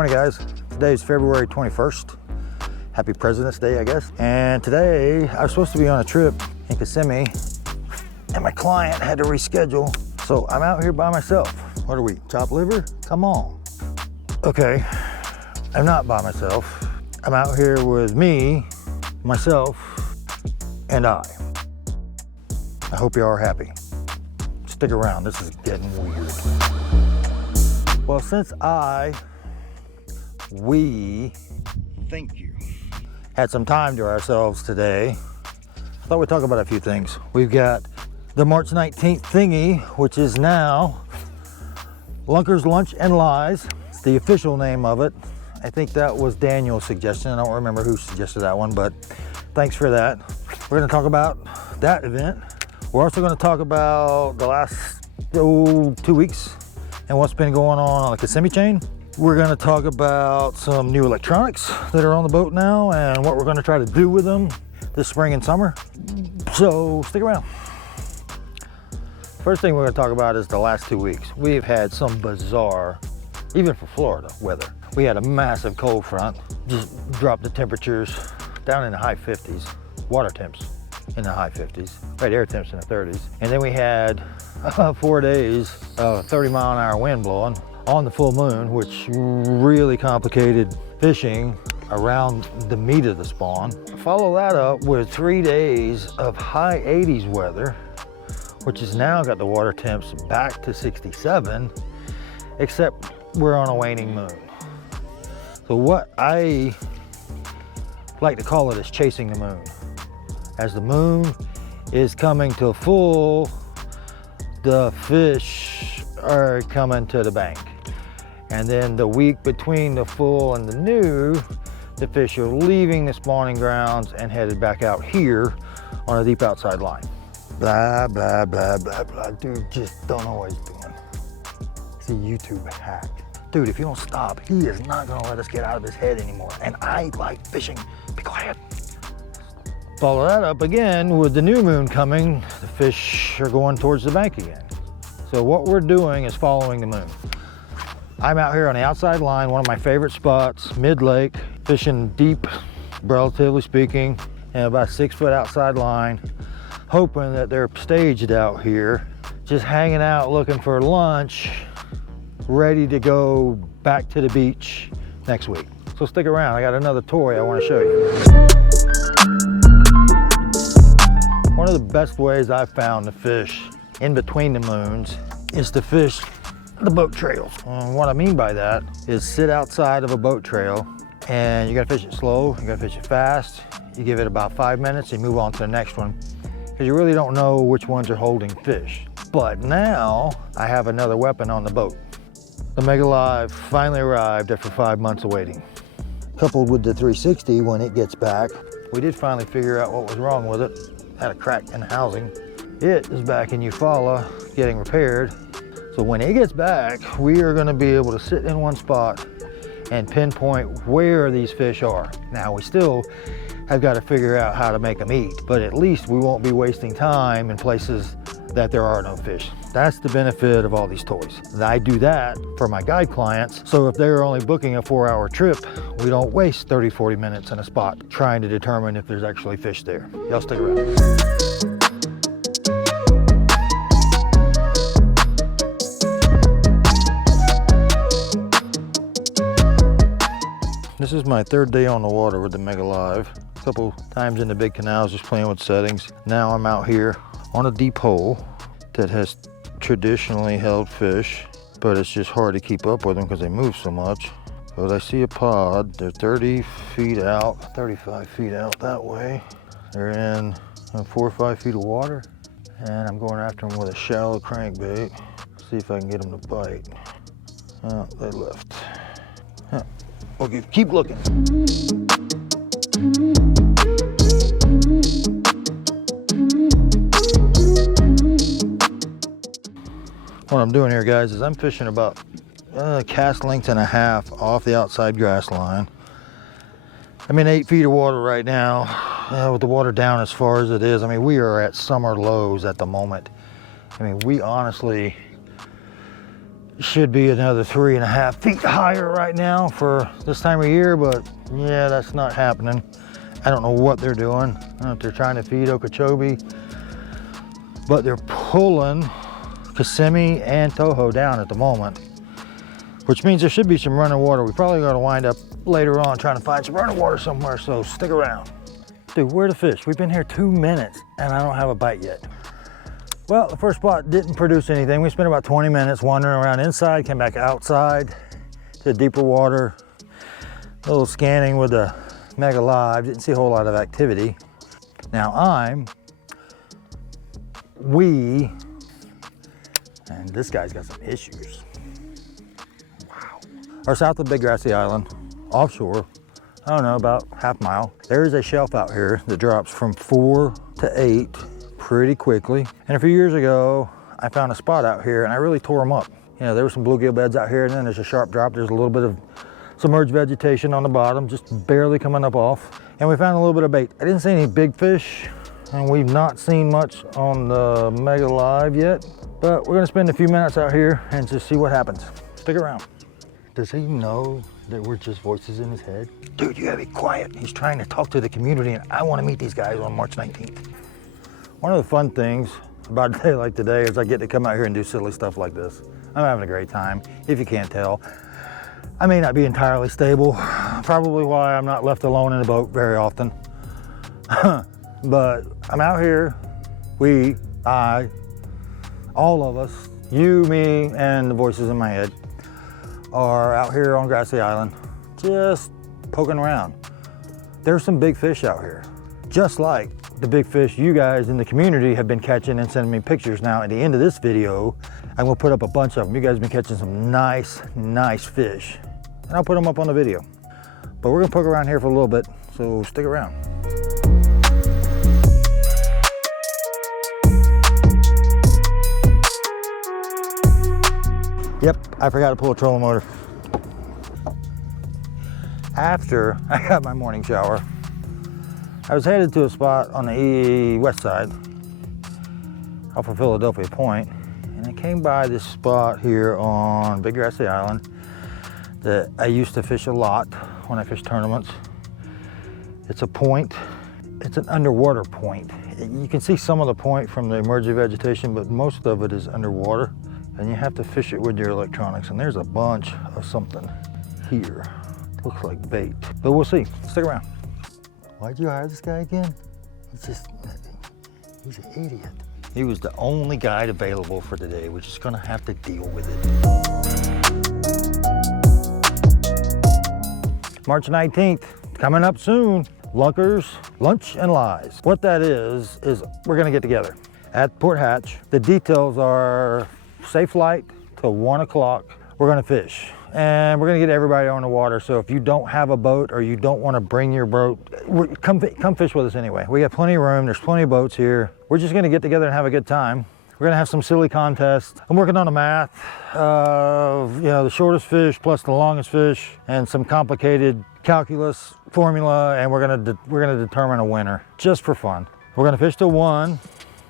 Morning guys, today is February 21st. Happy President's Day, I guess. And today I was supposed to be on a trip in Kissimmee and my client had to reschedule. So I'm out here by myself. What are we, chopped liver? Come on. Okay, I'm not by myself. I'm out here with me, myself, and I. I hope you are happy. Stick around, this is getting weird. Well, since we had some time to ourselves today, I thought we'd talk about a few things. We've got the March 19th thingy, which is now Lunker's Lunch and Lies. It's the official name of it. I think that was Daniel's suggestion. I don't remember who suggested that one, but thanks for that. We're gonna talk about that event. We're also gonna talk about the last 2 weeks and what's been going on the Kissimmee chain. We're gonna talk about some new electronics that are on the boat now and what we're gonna try to do with them this spring and summer. So stick around. First thing we're gonna talk about is the last 2 weeks. We've had some bizarre, even for Florida, weather. We had a massive cold front, just dropped the temperatures down in the high 50s, water temps in the high 50s, right, air temps in the 30s. And then we had 4 days of 30-mile-an-hour wind blowing on the full moon, which really complicated fishing around the meat of the spawn. Follow that up with 3 days of high 80s weather, which has now got the water temps back to 67, except we're on a waning moon. So what I like to call it is chasing the moon. As the moon is coming to full, the fish are coming to the bank. And then the week between the full and the new, the fish are leaving the spawning grounds and headed back out here on a deep outside line. Blah, blah, blah, blah, blah. Dude, just don't know what he's doing. It's a YouTube hack. Dude, if you don't stop, he is not gonna let us get out of his head anymore. And I like fishing. Be quiet. Follow that up again with the new moon coming. The fish are going towards the bank again. So what we're doing is following the moon. I'm out here on the outside line, one of my favorite spots, mid-lake, fishing deep, relatively speaking, and about a 6 foot outside line, hoping that they're staged out here, just hanging out looking for lunch, ready to go back to the beach next week. So stick around, I got another toy I want to show you. One of the best ways I've found to fish in between the moons is to fish the boat trails. And what I mean by that is sit outside of a boat trail and you gotta fish it slow, you gotta fish it fast, you give it about 5 minutes and move on to the next one, because you really don't know which ones are holding fish. But now I have another weapon on the boat. The Mega Live finally arrived after 5 months of waiting. Coupled with the 360 when it gets back, we did finally figure out what was wrong with it. Had a crack in the housing. It is back in Eufaula getting repaired. So when it gets back, we are gonna be able to sit in one spot and pinpoint where these fish are. Now we still have got to figure out how to make them eat, but at least we won't be wasting time in places that there are no fish. That's the benefit of all these toys. I do that for my guide clients, so if they're only booking a 4-hour trip, we don't waste 30-40 minutes in a spot trying to determine if there's actually fish there. Y'all stick around. This is my 3rd day on the water with the Mega Live. A couple times in the big canals just playing with settings. Now I'm out here on a deep hole that has traditionally held fish, but it's just hard to keep up with them because they move so much. But I see a pod. They're 30 feet out, 35 feet out that way. They're in 4 or 5 feet of water, and I'm going after them with a shallow crankbait. See if I can get them to bite. Oh, they left. Huh. Okay, keep looking. What I'm doing here, guys, is I'm fishing about cast length and a half off the outside grass line. I'm in 8 feet of water right now, with the water down as far as it is. I mean, we are at summer lows at the moment. I mean, we honestly Should be another 3.5 feet higher right now for this time of year, but yeah, that's not happening. I don't know what they're doing. I don't know if they're trying to feed Okeechobee, but they're pulling Kissimmee and Toho down at the moment, which means there should be some running water. We probably got to wind up later on trying to find some running water somewhere, so stick around. Dude, where the fish? We've been here 2 minutes and I don't have a bite yet. Well, the first spot didn't produce anything. We spent about 20 minutes wandering around inside, came back outside to deeper water, a little scanning with the Mega Live. Didn't see a whole lot of activity. Now we, and this guy's got some issues. Wow. Are south of Big Grassy Island, offshore, I don't know, about half mile. There is a shelf out here that drops from 4 to 8 pretty quickly. And a few years ago, I found a spot out here and I really tore them up. You know, there were some bluegill beds out here and then there's a sharp drop. There's a little bit of submerged vegetation on the bottom, just barely coming up off. And we found a little bit of bait. I didn't see any big fish and we've not seen much on the Mega Live yet, but we're gonna spend a few minutes out here and just see what happens. Stick around. Does he know that we're just voices in his head? Dude, you gotta be quiet. He's trying to talk to the community and I wanna meet these guys on March 19th. One of the fun things about a day like today is I get to come out here and do silly stuff like this. I'm having a great time, if you can't tell. I may not be entirely stable, probably why I'm not left alone in a boat very often. But I'm out here, all of us, you, me, and the voices in my head, are out here on Grassy Island, just poking around. There's some big fish out here, just like the big fish you guys in the community have been catching and sending me pictures. Now at the end of this video, I'm gonna put up a bunch of them. You guys have been catching some nice fish, and I'll put them up on the video. But we're gonna poke around here for a little bit, so stick around. Yep, I forgot to pull a trolling motor. After I got my morning shower, I was headed to a spot on the west side off of Philadelphia Point, and I came by this spot here on Big Grassy Island that I used to fish a lot when I fished tournaments. It's a point, it's an underwater point. You can see some of the point from the emerging vegetation, but most of it is underwater, and you have to fish it with your electronics, and there's a bunch of something here. Looks like bait, but we'll see. Stick around. Why'd you hire this guy again? He's an idiot. He was the only guide available for today. We're just gonna have to deal with it. March 19th, coming up soon. Lunkers, Lunch and Lies. What that is we're gonna get together at Port Hatch. The details are safe flight till 1 o'clock. We're gonna fish. And we're gonna get everybody on the water. So if you don't have a boat or you don't wanna bring your boat, come fish with us anyway. We got plenty of room, there's plenty of boats here. We're just gonna get together and have a good time. We're gonna have some silly contests. I'm working on the math of the shortest fish plus the longest fish and some complicated calculus formula, and we're gonna determine a winner just for fun. We're gonna fish till 1.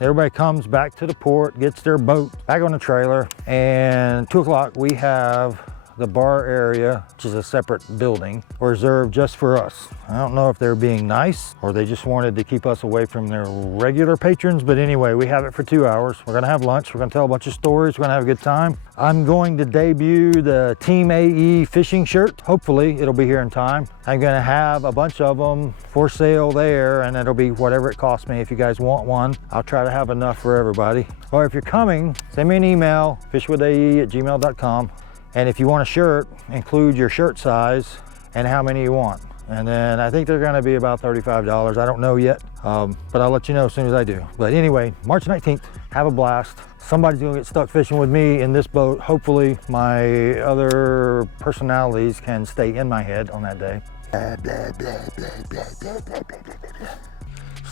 Everybody comes back to the port, gets their boat back on the trailer, and 2 o'clock we have the bar area, which is a separate building, reserved just for us. I don't know if they're being nice or they just wanted to keep us away from their regular patrons, but anyway, we have it for 2 hours. We're gonna have lunch, we're gonna tell a bunch of stories, we're gonna have a good time. I'm going to debut the Team AE fishing shirt. Hopefully it'll be here in time. I'm gonna have a bunch of them for sale there, and it'll be whatever it costs me. If you guys want one, I'll try to have enough for everybody. Or if you're coming, send me an email, fishwithae@gmail.com. And if you want a shirt, include your shirt size and how many you want. And then I think they're gonna be about $35. I don't know yet, but I'll let you know as soon as I do. But anyway, March 19th, have a blast. Somebody's gonna get stuck fishing with me in this boat. Hopefully my other personalities can stay in my head on that day. Blah, blah, blah, blah, blah, blah, blah, blah, blah.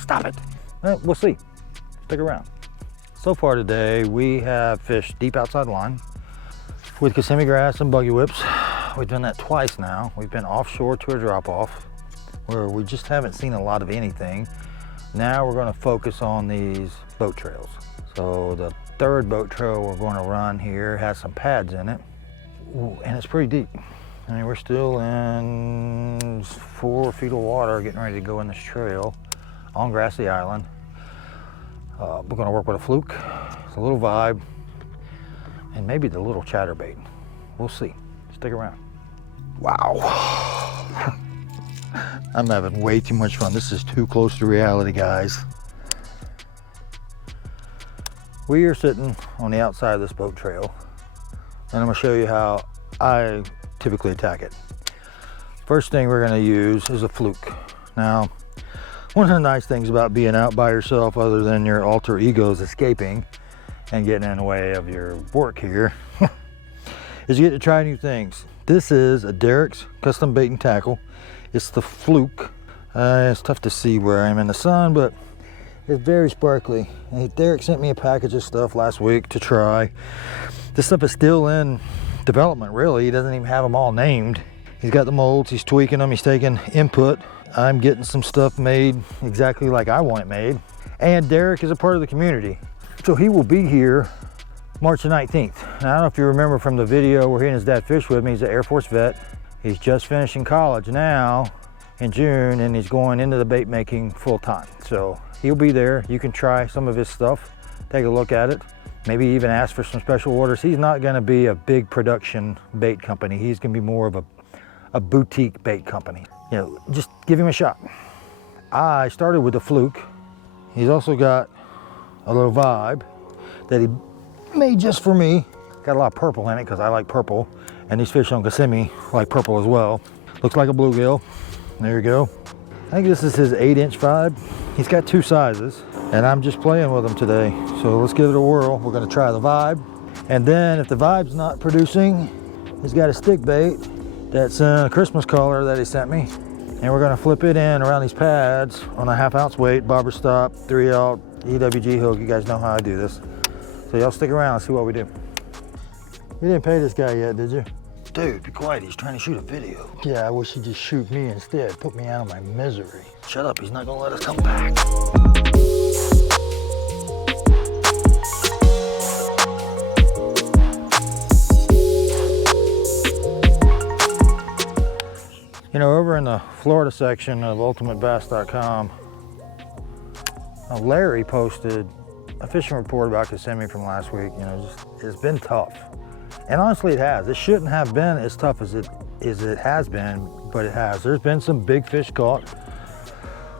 Stop it. We'll see. Stick around. So far today, we have fished deep outside line with Kissimmee grass and buggy whips. We've done that twice now. We've been offshore to a drop off where we just haven't seen a lot of anything. Now we're gonna focus on these boat trails. So the third boat trail we're going to run here has some pads in it. Ooh, and it's pretty deep. I mean, we're still in 4 feet of water getting ready to go in this trail on Grassy Island. We're going to work with a fluke, it's a little vibe, and maybe the little chatterbait. We'll see. Stick around. Wow. I'm having way too much fun. This is too close to reality, guys. We are sitting on the outside of this boat trail, and I'm going to show you how I typically attack it. First thing we're going to use is a fluke. Now, one of the nice things about being out by yourself, other than your alter egos escaping and getting in the way of your work here, is you get to try new things. This is a Derek's custom bait and tackle. It's the fluke. It's tough to see where I'm in the sun, but it's very sparkly. And Derek sent me a package of stuff last week to try. This stuff is still in development, really. He doesn't even have them all named. He's got the molds, he's tweaking them, he's taking input. I'm getting some stuff made exactly like I want it made. And Derek is a part of the community. So he will be here March the 19th. Now, I don't know if you remember from the video where he and his dad fished with me. He's an Air Force vet. He's just finishing college now in June, and he's going into the bait making full time. So he'll be there. You can try some of his stuff, take a look at it, maybe even ask for some special orders. He's not gonna be a big production bait company. He's gonna be more of a boutique bait company. You know, just give him a shot. I started with the fluke. He's also got a little vibe that he made just for me. Got a lot of purple in it because I like purple, and these fish on Kissimmee like purple as well. Looks like a bluegill. There you go. I think this is his 8-inch vibe. He's got 2 sizes, and I'm just playing with them today. So let's give it a whirl. We're gonna try the vibe, and then if the vibe's not producing, he's got a stick bait that's in a Christmas color that he sent me, and we're gonna flip it in around these pads on a 1/2 ounce weight, bobber stop, 3/0 EWG hook. You guys know how I do this. So y'all stick around and see what we do. You didn't pay this guy yet, did you? Dude, be quiet, he's trying to shoot a video. Yeah, I wish he'd just shoot me instead, put me out of my misery. Shut up, he's not gonna let us come back. You know, over in the Florida section of ultimatebass.com, Larry posted a fishing report about Kissimmee from last week. You know, just it's been tough. And honestly, it has. It shouldn't have been as tough as it has been, but it has. There's been some big fish caught,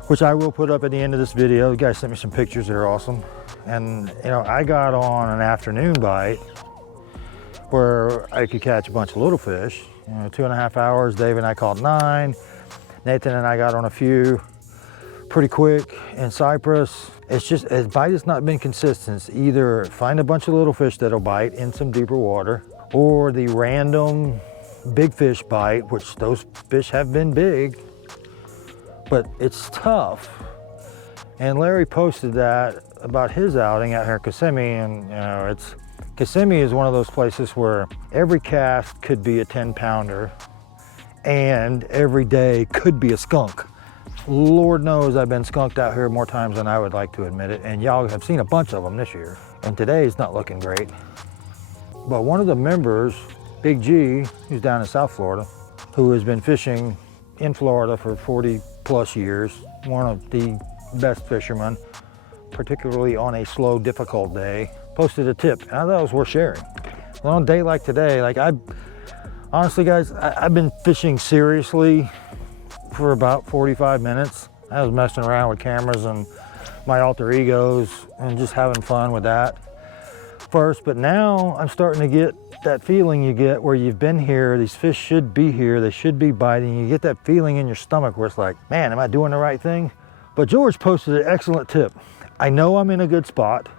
which I will put up at the end of this video. The guy sent me some pictures that are awesome. And, you know, I got on an afternoon bite where I could catch a bunch of little fish. You know, 2.5 hours, Dave and I caught 9. Nathan and I got on a few pretty quick in Cypress. It's just, the bite has not been consistent. It's either find a bunch of little fish that'll bite in some deeper water, or the random big fish bite, which those fish have been big, but it's tough. And Larry posted that about his outing out here at Kissimmee, and you know, Kissimmee is one of those places where every cast could be a 10-pounder and every day could be a skunk. Lord knows I've been skunked out here more times than I would like to admit it, and y'all have seen a bunch of them this year. And today's not looking great. But one of the members, Big G, who's down in South Florida, who has been fishing in Florida for 40 plus years, one of the best fishermen, particularly on a slow, difficult day, posted a tip, and I thought it was worth sharing. Well, on a day like today, honestly guys, I've been fishing seriously for about 45 minutes. I was messing around with cameras and my alter egos and just having fun with that first, but now I'm starting to get that feeling you get where you've been here, these fish should be here, they should be biting. You get that feeling in your stomach where it's like, man, am I doing the right thing? But George posted an excellent tip. I know I'm in a good spot.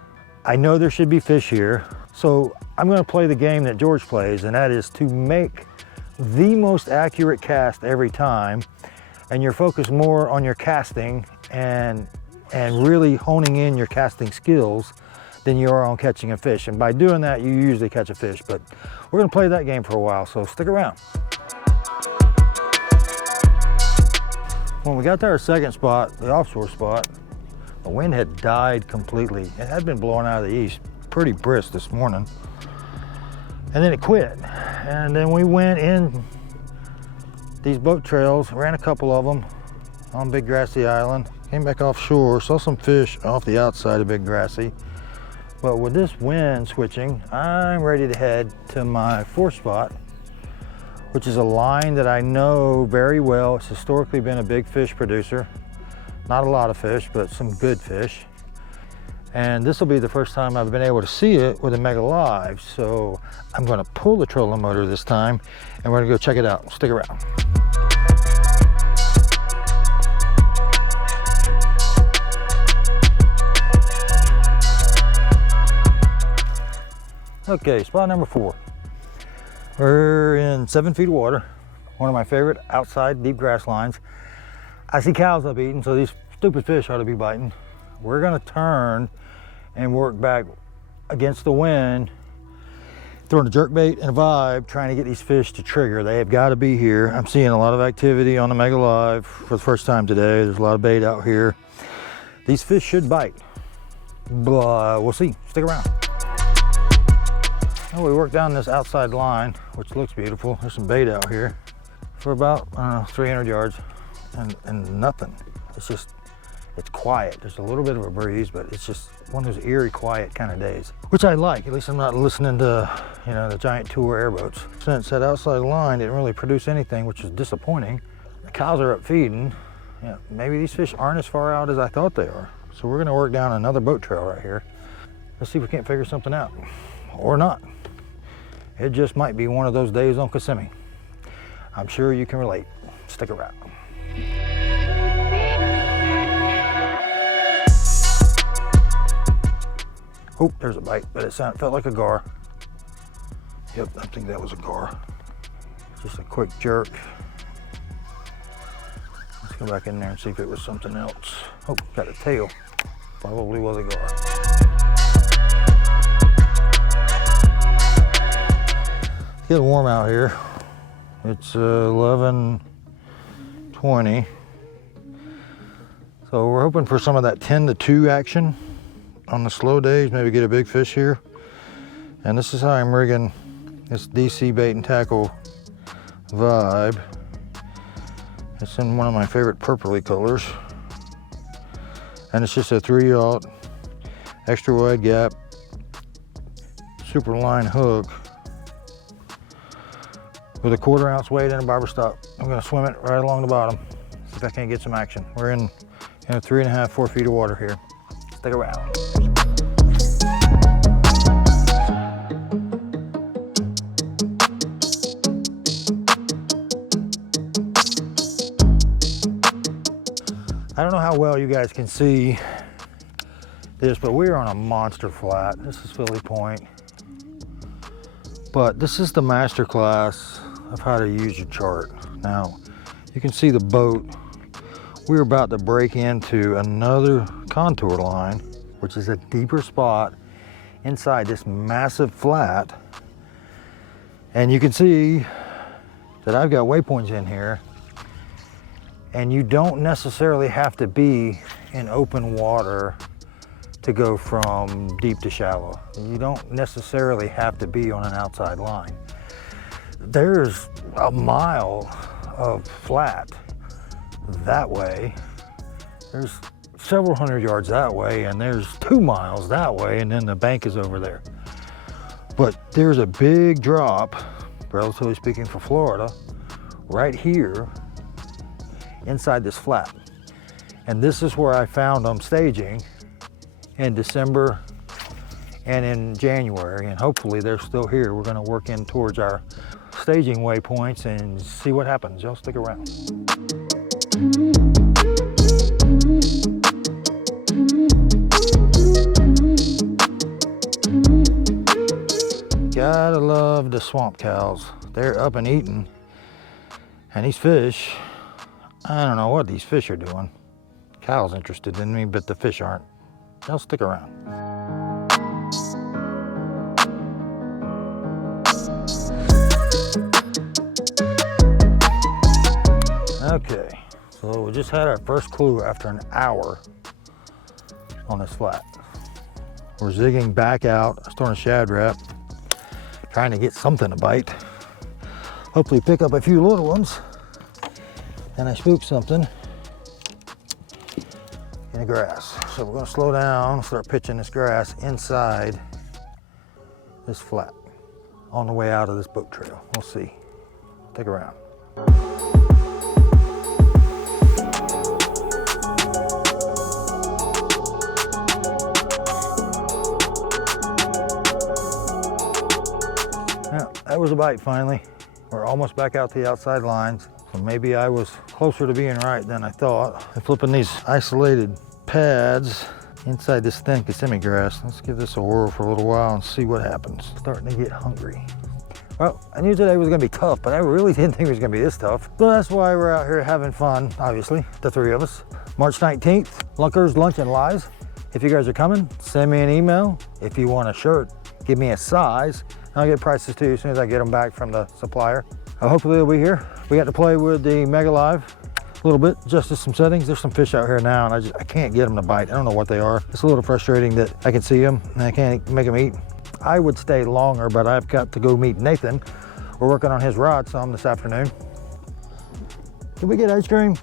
I know there should be fish here. So I'm gonna play the game that George plays, and that is to make the most accurate cast every time. And you're focused more on your casting and really honing in your casting skills than you are on catching a fish. And by doing that, you usually catch a fish. But we're gonna play that game for a while, so stick around. When we got to our second spot, the offshore spot, the wind had died completely. It had been blowing out of the east pretty brisk this morning. And then it quit. And then we went in these boat trails, ran a couple of them on Big Grassy Island, came back offshore, saw some fish off the outside of Big Grassy. But with this wind switching, I'm ready to head to my fourth spot, which is a line that I know very well. It's historically been a big fish producer. Not a lot of fish, but some good fish. And this will be the first time I've been able to see it with a Mega Live. So I'm gonna pull the trolling motor this time and we're gonna go check it out. Stick around. Okay, spot number 4. We're in 7 feet of water. One of my favorite outside deep grass lines. I see cows up eating, so these stupid fish ought to be biting. We're gonna turn and work back against the wind, throwing a jerkbait and a vibe, trying to get these fish to trigger. They have got to be here. I'm seeing a lot of activity on the Mega Live for the first time today. There's a lot of bait out here. These fish should bite, but we'll see. Stick around. Well, we worked down this outside line, which looks beautiful. There's some bait out here for about 300 yards and nothing. It's quiet. There's a little bit of a breeze, but it's just one of those eerie, quiet kind of days, which I like. At least I'm not listening to, the giant tour airboats. Since that outside line didn't really produce anything, which is disappointing. The cows are up feeding. Maybe these fish aren't as far out as I thought they are. So we're gonna work down another boat trail right here. Let's see if we can't figure something out, or not. It just might be one of those days on Kissimmee. I'm sure you can relate. Stick around. Oh, there's a bite, but it felt like a gar. Yep, I think that was a gar. Just a quick jerk. Let's go back in there and see if it was something else. Oh, got a tail. Probably was a gar. It's getting warm out here. It's 11:20. So we're hoping for some of that 10 to 2 action on the slow days, maybe get a big fish here. And this is how I'm rigging this DC Bait and Tackle Vibe. It's in one of my favorite purpley colors. And it's just a 3/0 extra wide gap super line hook with a 1/4 ounce weight and a barber stop. I'm gonna swim it right along the bottom, see if I can't get some action. We're in 3.5, 4 feet of water here. Stick around. I don't know how well you guys can see this, but we're on a monster flat. This is Philly Point. But this is the master class of how to use your chart. Now, you can see the boat. We're about to break into another contour line, which is a deeper spot inside this massive flat. And you can see that I've got waypoints in here. And you don't necessarily have to be in open water to go from deep to shallow. You don't necessarily have to be on an outside line. There's a mile of flat that way. There's several hundred yards that way, and there's 2 miles that way, and then the bank is over there. But there's a big drop, relatively speaking for Florida, right here inside this flat. And this is where I found them staging in December and in January, and hopefully they're still here. We're gonna work in towards our staging waypoints and see what happens. Y'all stick around. Gotta love the swamp cows. They're up and eating. And these fish, I don't know what these fish are doing. Cows interested in me, but the fish aren't. They'll stick around. Okay, so we just had our first clue after an hour on this flat. We're zigging back out. I was throwing a Shad Rap, trying to get something to bite. Hopefully pick up a few little ones. And I spooked something in the grass. So we're gonna slow down, start pitching this grass inside this flat on the way out of this boat trail. We'll see. Stick around. Yeah, that was a bite finally. We're almost back out to the outside lines. So maybe I was closer to being right than I thought. I'm flipping these isolated pads inside this thin Kissimmee grass. Let's give this a whirl for a little while and see what happens. Starting to get hungry. Well, I knew today was gonna be tough, but I really didn't think it was gonna be this tough. So that's why we're out here having fun, obviously, the three of us. March 19th, Lunkers, Lunch, and Lies. If you guys are coming, send me an email. If you want a shirt, give me a size. I'll get prices to you as soon as I get them back from the supplier. Hopefully they'll be here. We got to play with the Mega Live a little bit, adjusted some settings. There's some fish out here now, and I can't get them to bite. I don't know what they are. It's a little frustrating that I can see them and I can't make them eat. I would stay longer, but I've got to go meet Nathan. We're working on his rod some this afternoon. Can we get ice cream?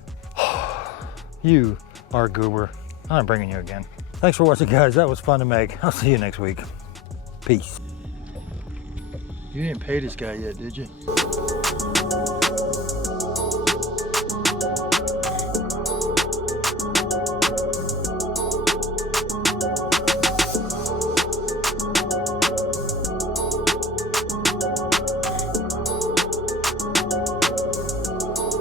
You are a goober. I'm bringing you again. Thanks for watching, guys. That was fun to make. I'll see you next week. Peace. You didn't pay this guy yet, did you?